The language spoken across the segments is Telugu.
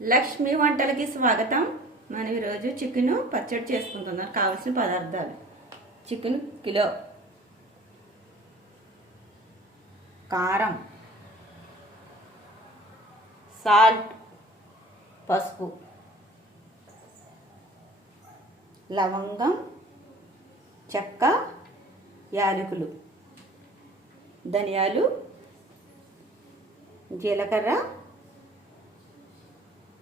లక్ష్మి వంటలకి స్వాగతం. మనం ఈరోజు చికెన్ పచ్చడి చేసుకుంటున్నాం. కావాల్సిన పదార్థాలు: చికెన్ కిలో, కారం, సాల్ట్, పసుపు, లవంగం, చెక్క, యాలకులు, ధనియాలు, జీలకర్ర,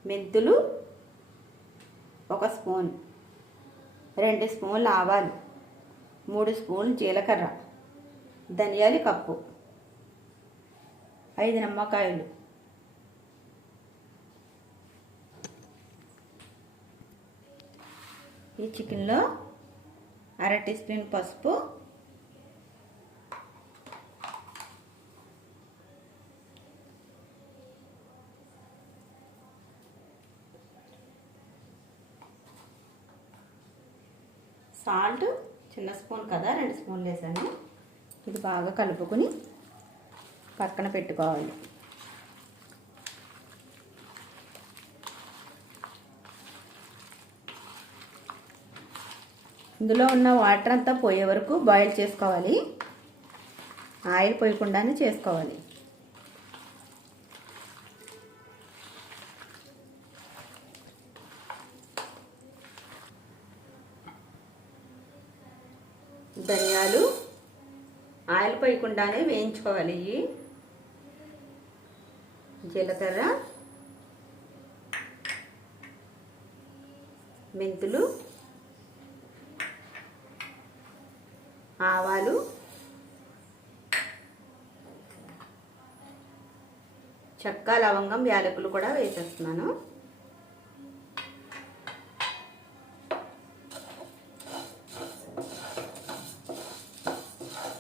మెంతులు, 1 స్పూన్, 2 స్పూన్లు ఆవాలు, 3 స్పూన్లు జీలకర్ర, ధనియాలు కప్పు, 5 నిమ్మకాయలు, ఈ చికెన్లో 1/2 టీ స్పూన్ పసుపు, సాల్ట్ చిన్న స్పూన్ కదా 2 స్పూన్లు వేసాను. ఇది బాగా కలుపుకొని పక్కన పెట్టుకోవాలి. ఇందులో ఉన్న వాటర్ అంతా పోయే వరకు బాయిల్ చేసుకోవాలి. ఆయిల్ పోయకుండానే చేసుకోవాలి. ధనియాలు ఆయిల్ పోయకుండానే వేయించుకోవాలి. జీలకర్ర, మెంతులు, ఆవాలు, చెక్క, లవంగం, యాలకులు కూడా వేసేస్తున్నాను.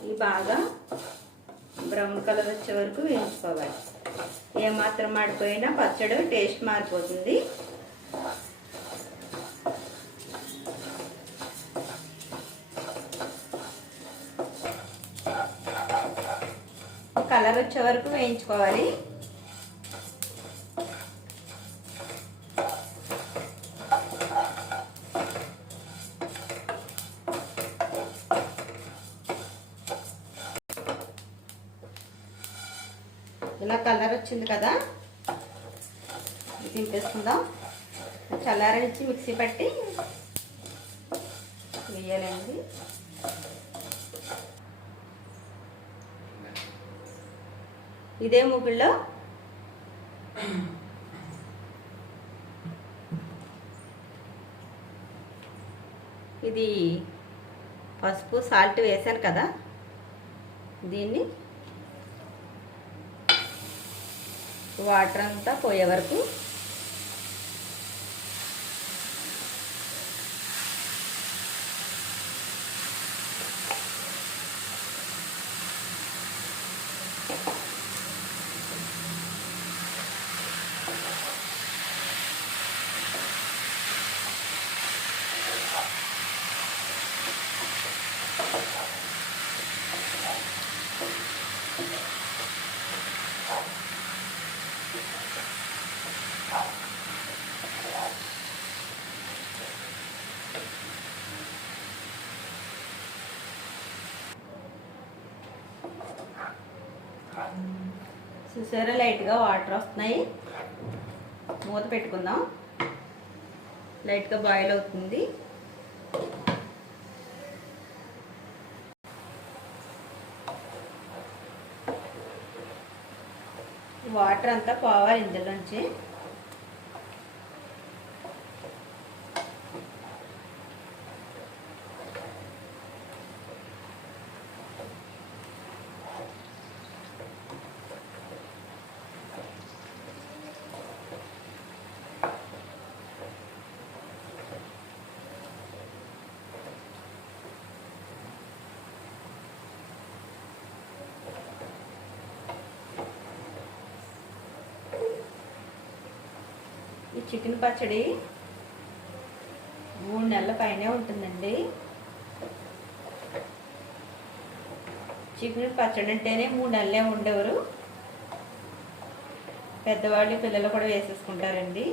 ఇవి బాగా బ్రౌన్ కలర్ వచ్చే వరకు వేయించుకోవాలి. ఏమాత్రం మాడిపోయినా పచ్చడి టేస్ట్ మారిపోతుంది. కలర్ వచ్చే వరకు వేయించుకోవాలి. ఇలా కలర్ వచ్చింది కదా, దింపేసుకుందాం. చల్లారనిచ్చి మిక్సీ పట్టి వేయాలండి. ఇదే ముగ్గుల్లో ఇది పసుపు, సాల్ట్ వేసాను కదా, దీన్ని వాటర్ అంతా పోయే వరకు చూసారా, లైట్గా వాటర్ వస్తున్నాయి. మూత పెట్టుకుందాం. లైట్గా బాయిల్ అవుతుంది. వాటర్ అంతా పోవాలి ఇందులోంచి. ఈ చికెన్ పచ్చడి 3 నెలల పైనే ఉంటుందండి. చికెన్ పచ్చడి అంటేనే 3 నెలలే ఉండేవారు. పెద్దవాళ్ళు పిల్లలు కూడా వేసేసుకుంటారండి.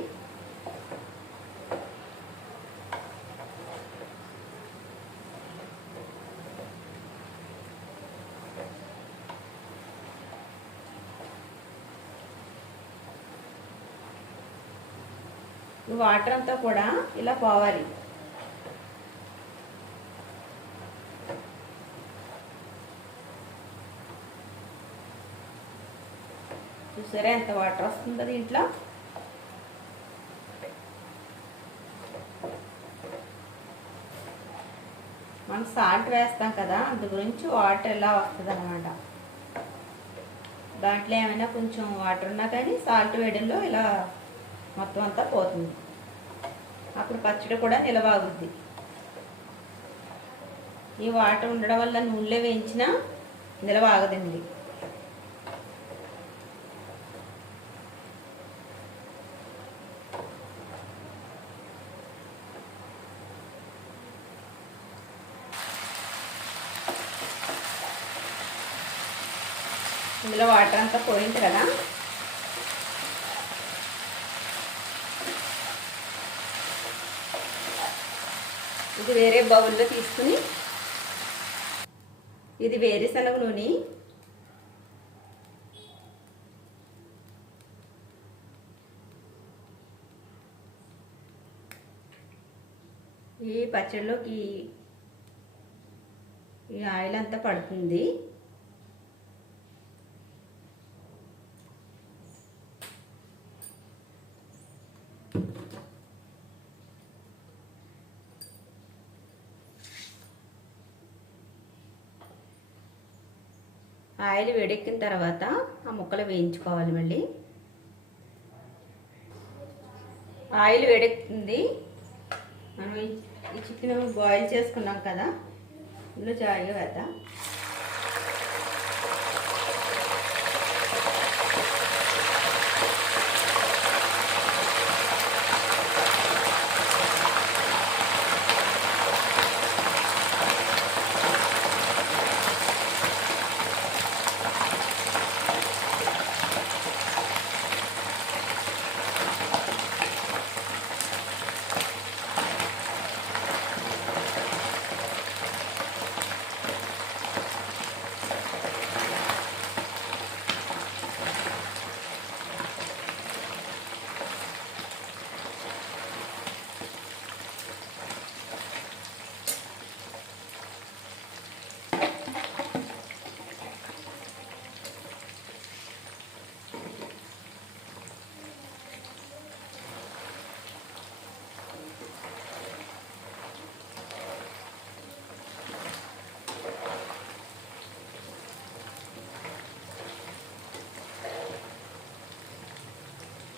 ఈ వాటర్ అంతా కూడా ఇలా పోవాలి. చూసారా ఎంత వాటర్ వస్తుందో దీంట్లో. మనం సాల్ట్ వేస్తాం కదా, అందు గురించి వాటర్ ఎలా వస్తుంది అన్నమాట. దాంట్లో ఏమైనా కొంచెం వాటర్ ఉన్నా కానీ సాల్ట్ వేయడంలో ఇలా మొత్తం అంతా పోతుంది. అప్పుడు పచ్చడి కూడా నిలవాగుద్ది. ఈ వాటర్ ఉండడం వల్ల నూనెలో వేయించినా నిలవాగదండి. ఇందులో వాటర్ అంతా పోయింది కదా, ఇది వేరే బౌల్లో తీసుకుని, ఇది వేరుశనగ నూనె, ఈ పచ్చడిలోకి ఈ ఆయిల్ అంతా పడుతుంది. ఆయిల్ వేడెక్కిన తర్వాత ఆ ముక్కలు వేయించుకోవాలి. మళ్ళీ ఆయిల్ వేడెక్కుతుంది. మనం ఈ చికెన్ బాయిల్ చేసుకున్నాం కదా, ఇందులో జాయిగా వేద్దాం.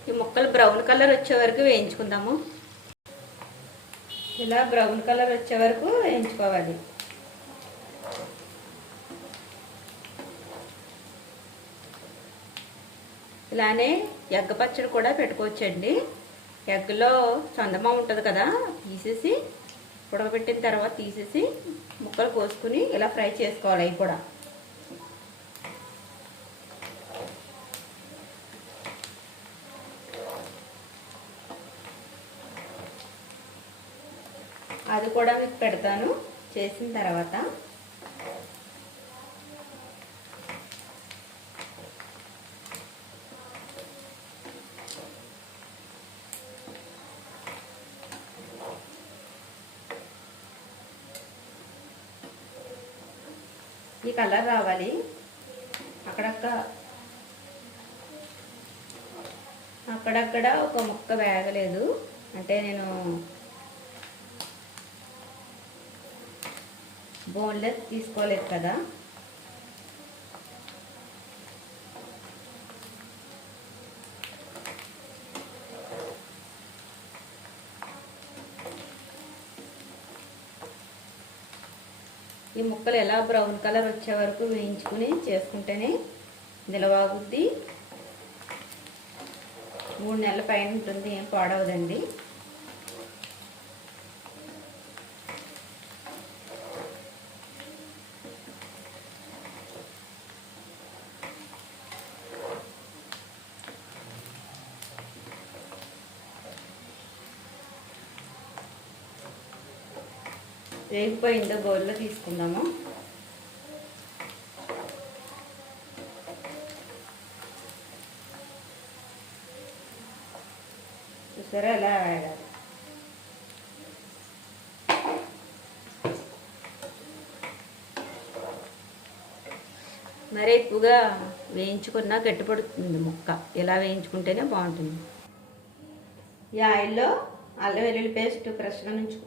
ఈ ముక్కలు బ్రౌన్ కలర్ వచ్చే వరకు వేయించుకుందాము. ఇలా బ్రౌన్ కలర్ వచ్చే వరకు వేయించుకోవాలి. ఇలానే ఎగ్గ పచ్చడి కూడా పెట్టుకోవచ్చండి. ఎగ్లో చందమామ ఉంటుంది కదా, తీసేసి ఉడకబెట్టిన తర్వాత తీసేసి ముక్కలు కోసుకుని ఇలా ఫ్రై చేసుకోవాలి. అవి కూడా అది కూడా మీకు పెడతాను చేసిన తర్వాత. ఈ కలర్ రావాలి. అక్కడక్కడ ఒక ముక్క వేగలేదు, అంటే నేను బోన్లెస్ తీసుకోలేదు కదా. ఈ ముక్కలు ఎలా బ్రౌన్ కలర్ వచ్చే వరకు వేయించుకుని చేసుకుంటేనే నిలవాగుద్ది. 3 నెలల పైన ఉంటుంది, ఏం పాడవదండి. వేగిపోయిందో బౌల్లో తీసుకుందాము. చూసారా ఎలా వేయాలి. మరి ఎక్కువగా వేయించుకున్నా గట్టిపడుతుంది ముక్క. ఇలా వేయించుకుంటేనే బాగుంటుంది. ఈ ఆయిల్లో అల్లం వెల్లుల్లి పేస్ట్ ఫ్రెష్గా నుంచి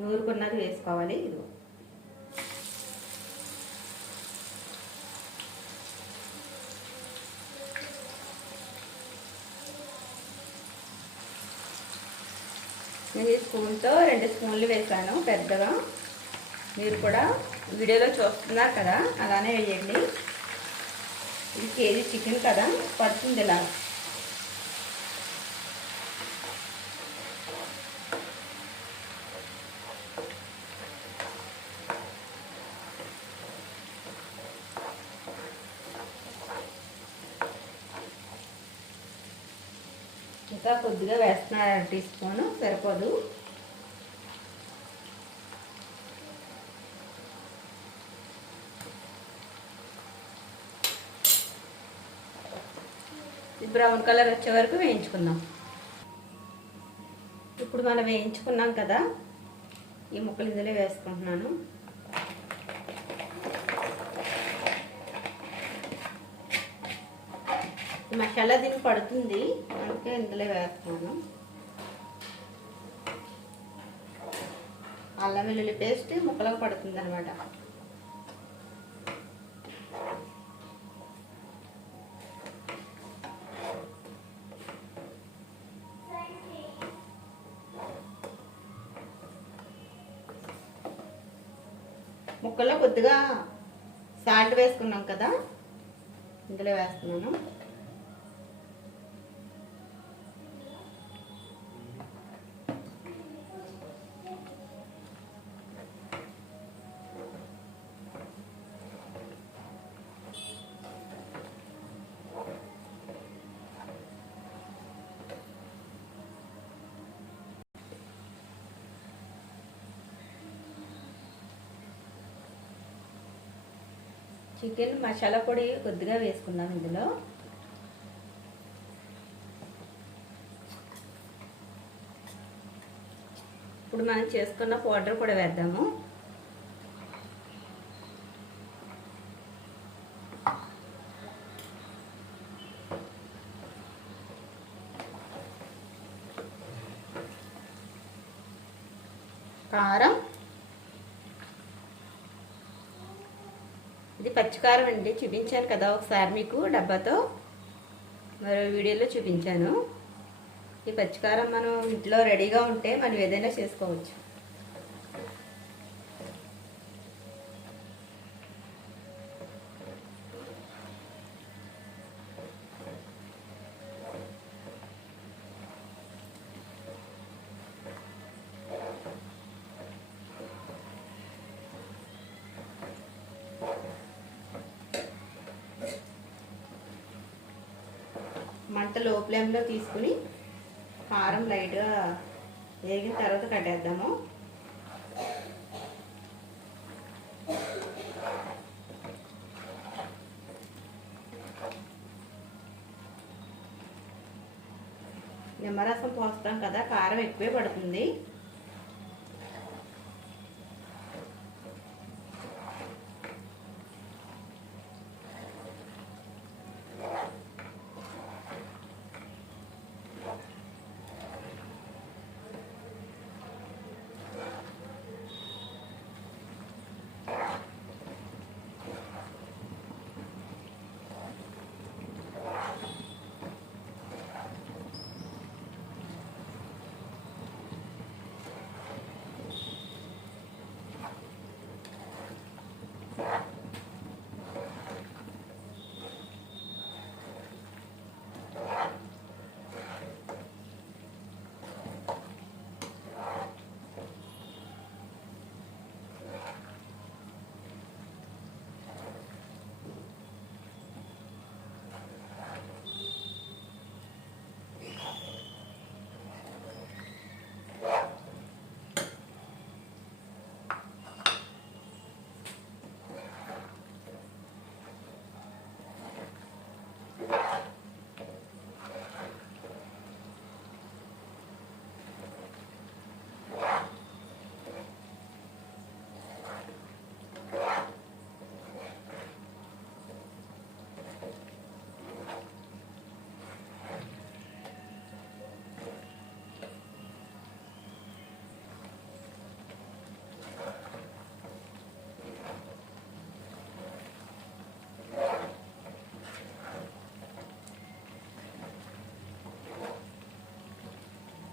నూరుకున్నది వేసుకోవాలి. ఇది నేను ఈ స్పూన్తో 2 స్పూన్లు వేసాను పెద్దగా. మీరు కూడా వీడియోలో చూస్తున్నారు కదా, అలానే వేయండి. ఇది కేజీ చికెన్ కదా, పడుతుంది ఇలా. ఇంకా కొద్దిగా వేస్తున్నారు, 1 టీ స్పూన్ సరిపోదు. బ్రౌన్ కలర్ వచ్చే వరకు వేయించుకుందాం. ఇప్పుడు మనం వేయించుకున్నాం కదా, ఈ ముక్కలు ఇందులో వేసుకుంటున్నాను. మసాలా దీనికి పడుతుంది, అందుకే ఇందులో వేస్తున్నాను. అల్లం వెల్లుల్లి పేస్ట్ ముక్కలకు పడుతుంది అనమాట. ముక్కల్లో కొద్దిగా సాల్ట్ వేసుకున్నాం కదా, ఇందులో వేస్తున్నాను. చికెన్ మసాలా పొడి కొద్దిగా వేసుకున్నాను ఇందులో. ఇప్పుడు మనం చేసుకున్న పౌడర్ కూడా వేద్దాము. కారం, ఇది పచ్చికారం అండి, చూపించాను కదా ఒకసారి మీకు డబ్బాతో, మరో వీడియోలో చూపించాను. ఈ పచ్చికారం మనం ఇంట్లో రెడీగా ఉంటే మనం ఏదైనా చేసుకోవచ్చు. మంట లో ఫ్లేమ్లో తీసుకుని కారం లైట్గా వేగిన తర్వాత కట్టేద్దాము. నిమ్మరసం పోస్తాం కదా, కారం ఎక్కువే పడుతుంది.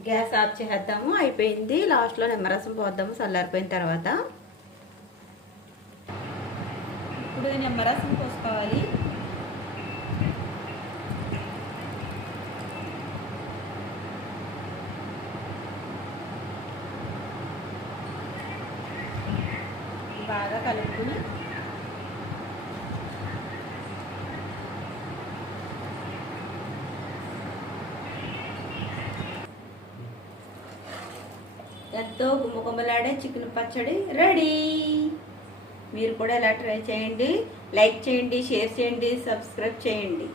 గ్యాస్ ఆఫ్ చేద్దాము. అయిపోయింది. లాస్ట్లో నిమ్మరసం పోద్దాము చల్లారిపోయిన తర్వాత. ఇప్పుడు నిమ్మరసం పోసుకోవాలి. బాగా కలుపుకుని ఎంతో గుమ్మగుమ్మలాడే చికెన్ పచ్చడి రెడీ. మీరు కూడా ఇలా ట్రై చేయండి. లైక్ చేయండి, షేర్ చేయండి, సబ్స్క్రైబ్ చేయండి.